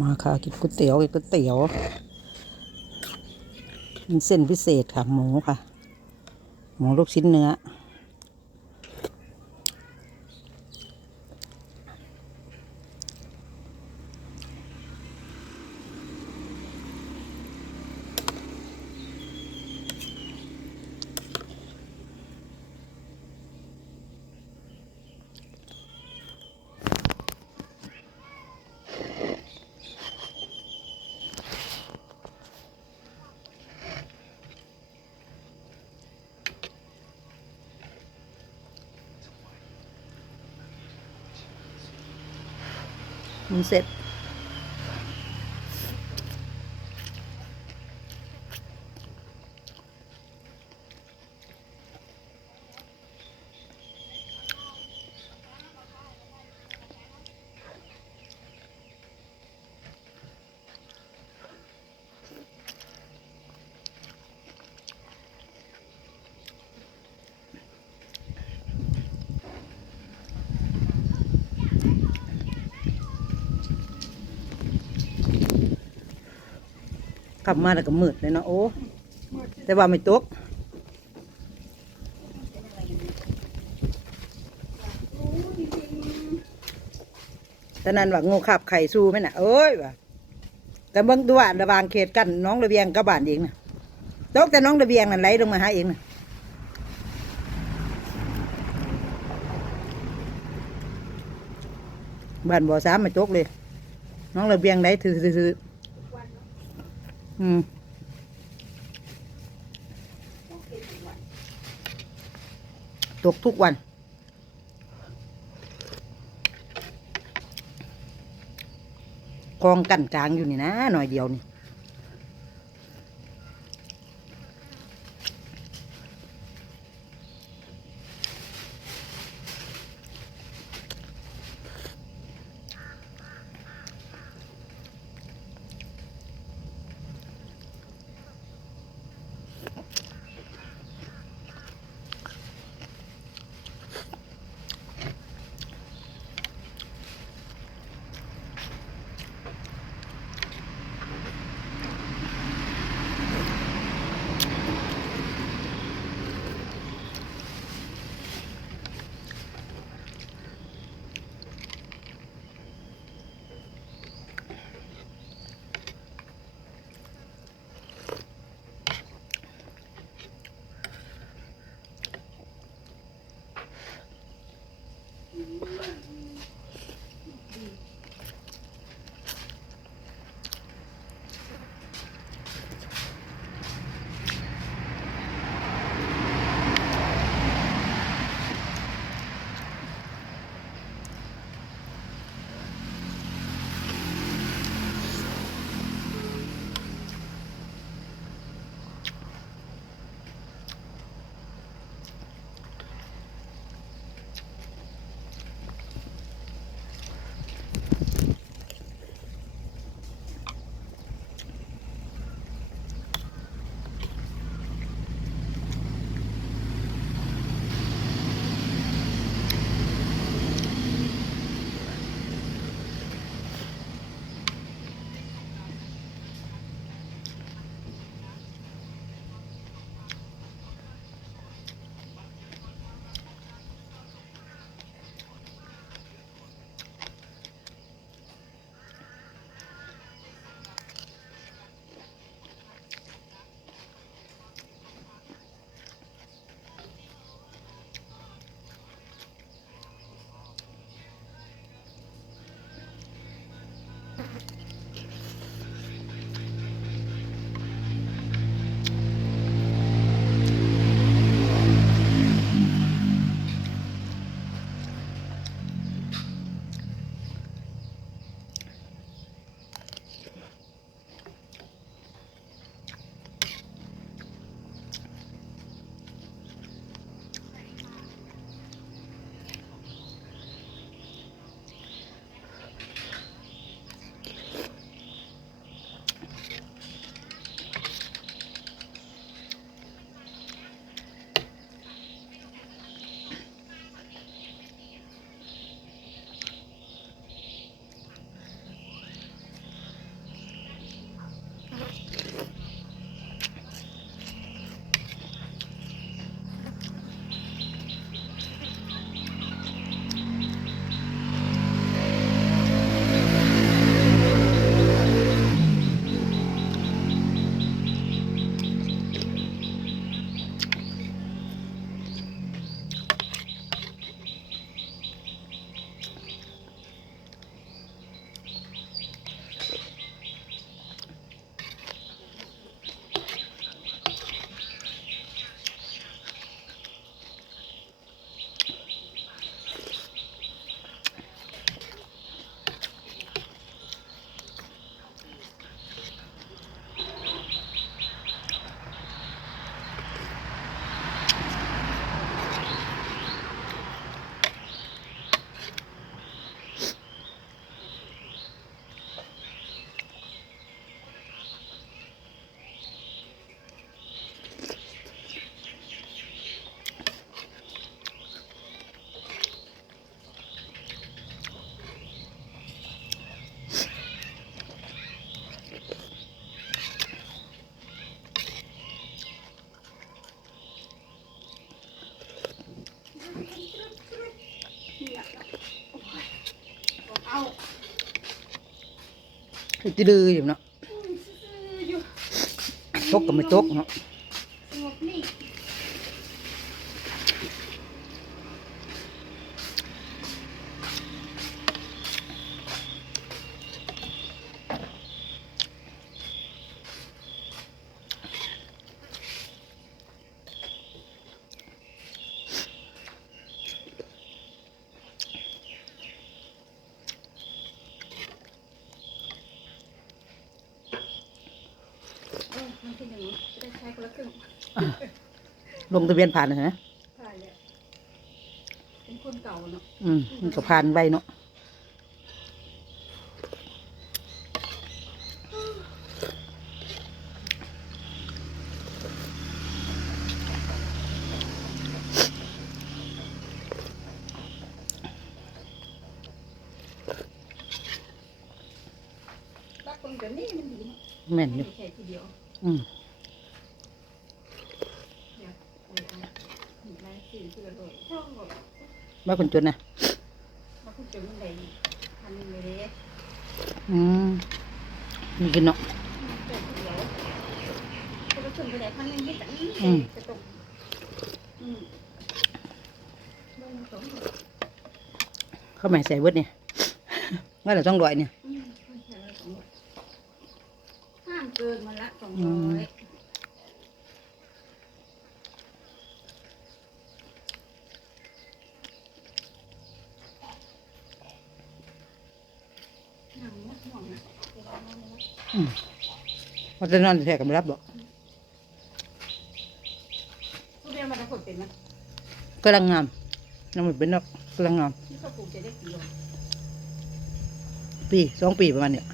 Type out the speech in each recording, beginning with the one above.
มาค่ะกินก๋วยเตี๋ยวมันเส้นพิเศษค่ะหมูค่ะหมูลูกชิ้นเนื้อมันเสร็จกลับมาแล้วก็มืดเลยเนาะโอ้แต่ว่าไม่ตกแต่นั้นว่างูขับไข่สู้ไหมน่ะเอ้ยว่ะแต่เบิ่งตัวระบางเขตกันน้องระเบียงกับบ้านเองนะตกแต่น้องระเบียงนั่นไหลลงมาหาเองนะบ้านบ่อสามไม่ตกเลยน้องระเบียงไหลถือตกทุกวันกองกันกลางอยู่นี่นะหน่อยเดียวนี่ จะดื้ออยู่เนาะ อยู่ ตกก็ไม่ตกเนาะ สงบนิ่ง มันเป็นอย่างนี้จะได้ใช้คนละครึ่ง ลงทะเบียนผ่านเลยนะ ใช่เลยเป็นคนเก่าเนาะ มันก็ผ่านใบเนาะรักคนแบบนี้มันดีเนาะ แม่นอ ไม่ ยู่ ใช่ทีเดียว อืม อยากเห็นรายสื่อคือเลยชอบแบบ บ้าคนจนนะ มาพูดถึงมันใดทันเลย อืมมีกินเนาะ เกิดทีเดียวคนละครึ่งไปไหนพันหนึ่งที่จะจะตกเบิ่งสอง เข้ามาใส่เวิร์ดเนี่ย ว่าเราต้องรวยเนี่ย ห้ามเกินมันละ200หนังนักห่วงนะ ว่าจะนอนแท้กับไม่รับบอก ทุเรียนมันจะผลเป็นไหม กำลังงามยังไม่เป็นดอกกำลังงาม ที่เขาปลูกจะได้กี่โล 2 ปีประมาณเนี่ย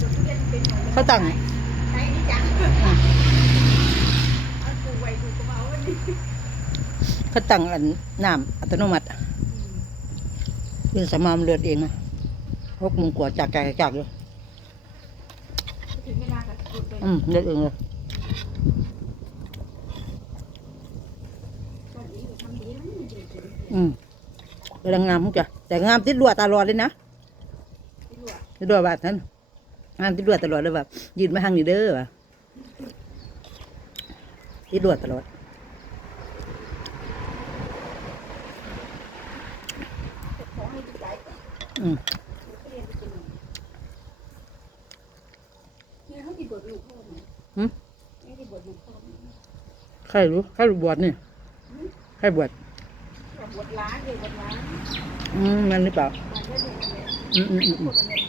ทุเรียนเป็น เขาตั้ง ใช้นี่จังเอาปลูกไว้ปลูกกระเป๋าวันนี้ เขาตั้งอันน้ำอัตโนมัติเป็นสมามเลือดเองนะ6 โมงกว่าจากเลย ถึงเวลากับปลูกเป็น เลือดเองเลย วันนี้ทำดีนะมันดีจริง กำลังงามมุกจ้ะแต่งามติดรัวตลอดเลยนะ ที่รู้อ่ะ ติดรัวแบบนั้นงามติดรัวตลอดเลยแบบยืนมาทางนี้เด้อว่ะติดรัวตลอด ขอให้ดีใจก่อน อืม ทุเรียนไปกินเนี่ยเขาที่บดลูกพ่อไหม หืม ไม่ได้บดลูกพ่อไหม ใครรู้บวชนี่ใครบวช บดล้านเลยบดล้าน มันหรือเปล่า มันก็ดูเลย อืม คนละเม็ด